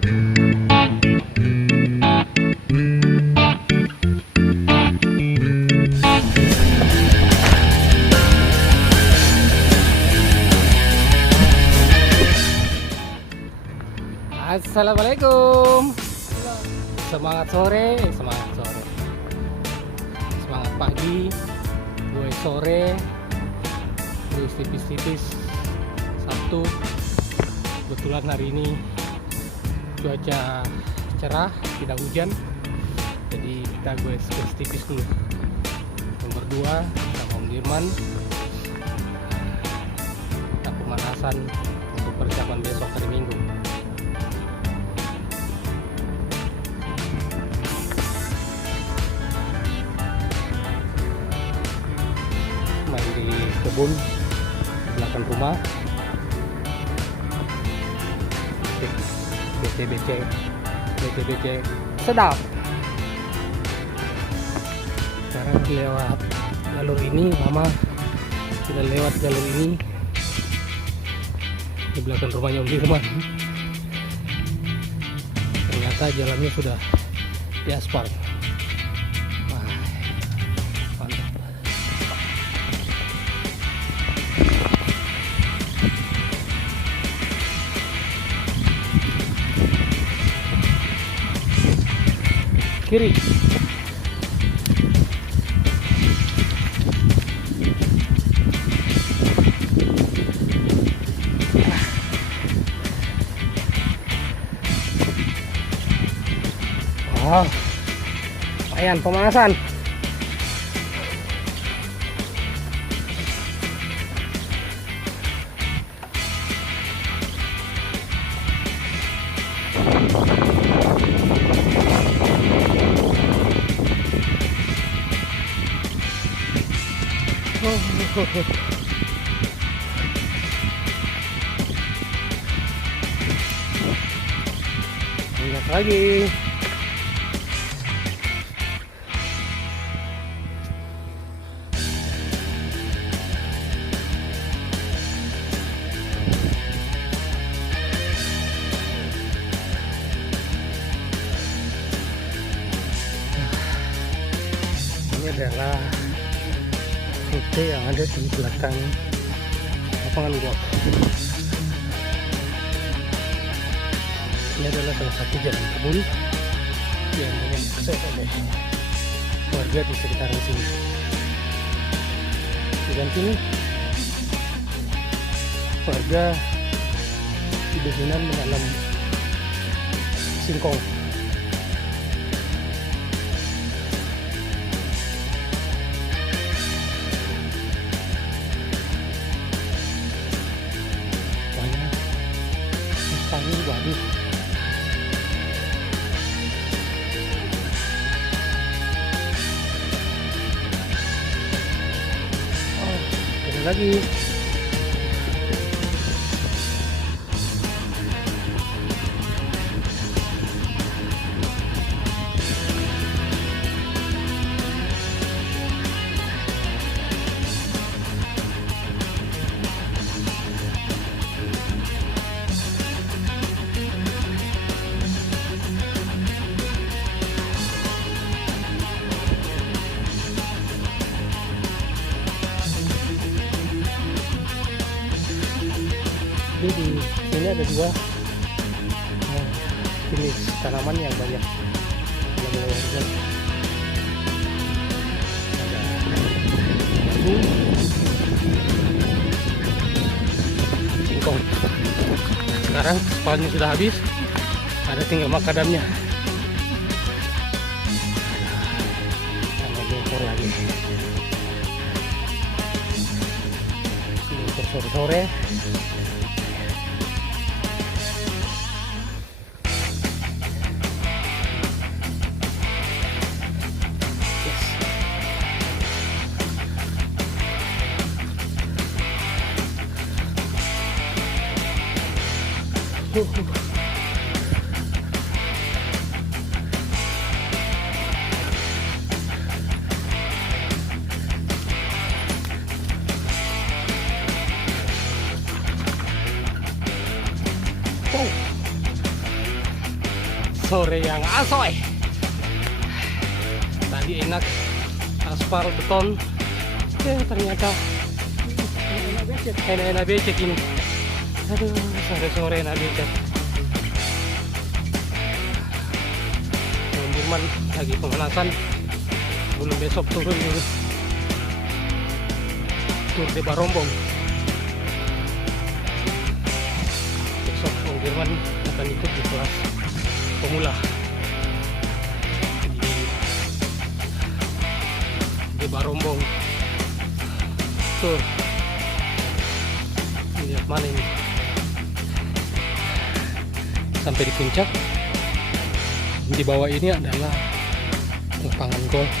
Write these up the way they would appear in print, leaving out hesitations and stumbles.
Assalamualaikum. Semangat sore, semangat pagi, gue sore, gue tipis-tipis. Sabtu, kebetulan hari ini cuaca cerah, tidak hujan, jadi kita gue tipis dulu. Nomor 2 sama Om Dirman, kita pemanasan untuk persiapan besok hari Minggu. Main di kebun di belakang rumah. BC sedap. Sekarang lewat jalur ini, Mama sudah lewat jalur ini di belakang rumahnya Om Dirman. Ternyata jalannya sudah diaspal. Wah, mantap. Kiri. Oh, lumayan pemanasan. Banyak lagi. Ini adalah rute yang ada di belakang lapangan golf. Ini adalah salah satu jalan kebun yang diakses oleh warga di sekitaran sini. Di sini warga dominan menanam singkong. Banyak bagus. Oh, ada lagi. Jadi di sini ada dua jenis tanaman yang banyak warga. Ada bambu, singkong. Sekarang kepalanya sudah habis, ada tinggal makadamnya. Tambah lumpur lagi. Lumpur sore-sore. Sore yang asoy. Tadi enak aspal beton, ternyata enak becek ini. Aduh, sore-sore enak becek. Dirman lagi pemanasan, belum besok turun dulu. Tur di Barombong. Besok Dirman akan ikut di kelas pemula di Barombong. Tur lihat mana ini, sampai di puncak. Di bawah ini adalah lapangan golf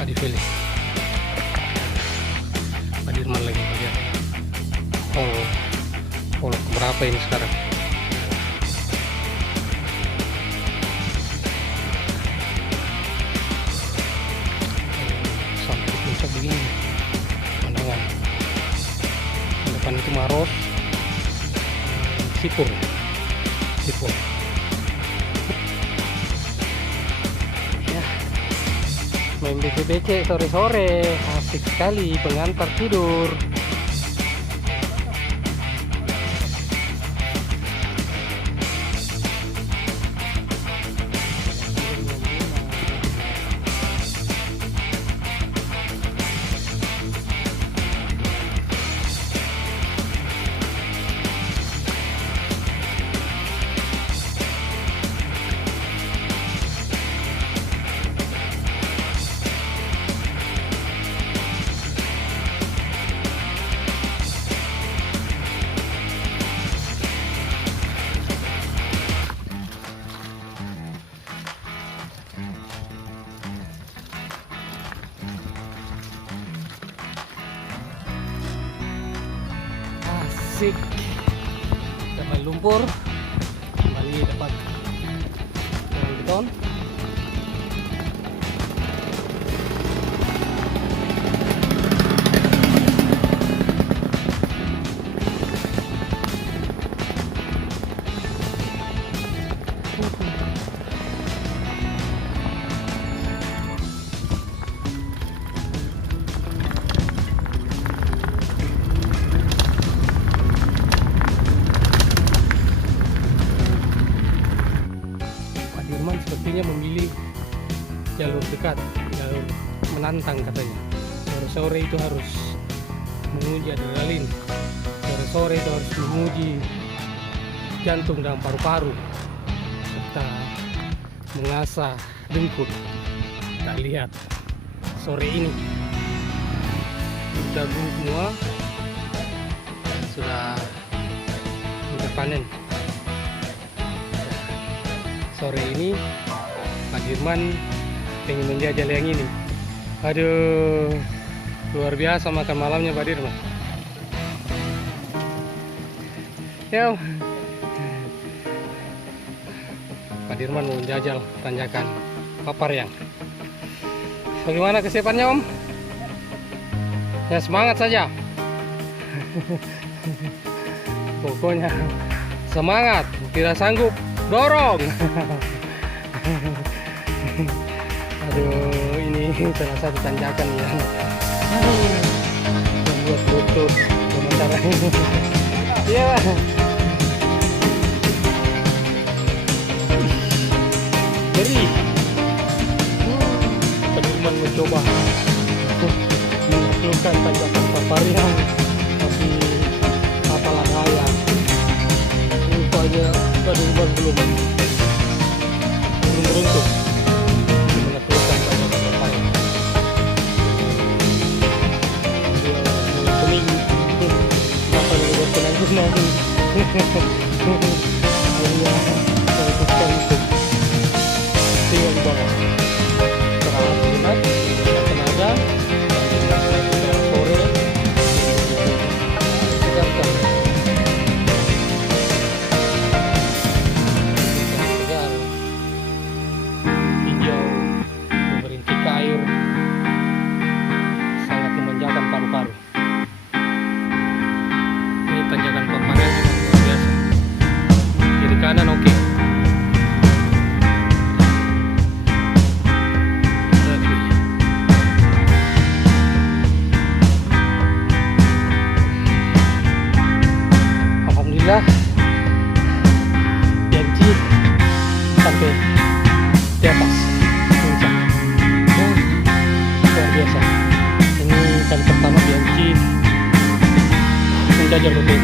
Adi Felix. Pak Dirman lagi lihat polo berapa ini sekarang. Sampai di puncak begini pandangan. Depan itu Maros, Sipur. Ya, main BC-BC sore-sore asik sekali, pengantar tidur. Asik, dapat lumpur, kembali dapat beton. Sepertinya memilih jalur dekat, jalur menantang katanya. Sore-sore itu harus menguji adrenalin, sore-sore itu harus menguji jantung dan paru-paru, serta mengasah dengkul. Kita lihat sore ini jagung semua sudah panen. Sore ini Pak Dirman pengen menjajal yang ini. Aduh, luar biasa makan malamnya Pak Dirman. Yo, Pak Dirman mau menjajal tanjakan Paparyang. Bagaimana kesiapannya Om? Ya semangat saja. Pokoknya semangat, tidak sanggup dorong. Aduh, ini salah satu tanjakan yang membuat lutut sementara. Iya. Ngeri. Pak mencoba menaklukkan tanjakan Paparyang, tapi apalah daya, rupanya Pak belum beruntung menaklukkan tanjakan Paparyang. Dia mulai pening, kenapa dibuat penanggungan. Akhirnya memutuskan untuk tinggal di bawah. Istirahat sejenak, tenaga, sore segarkan. Alhamdulillah Bianchi sampai di atas puncak. Luar biasa. Ini kali pertama Bianchi menjajal rute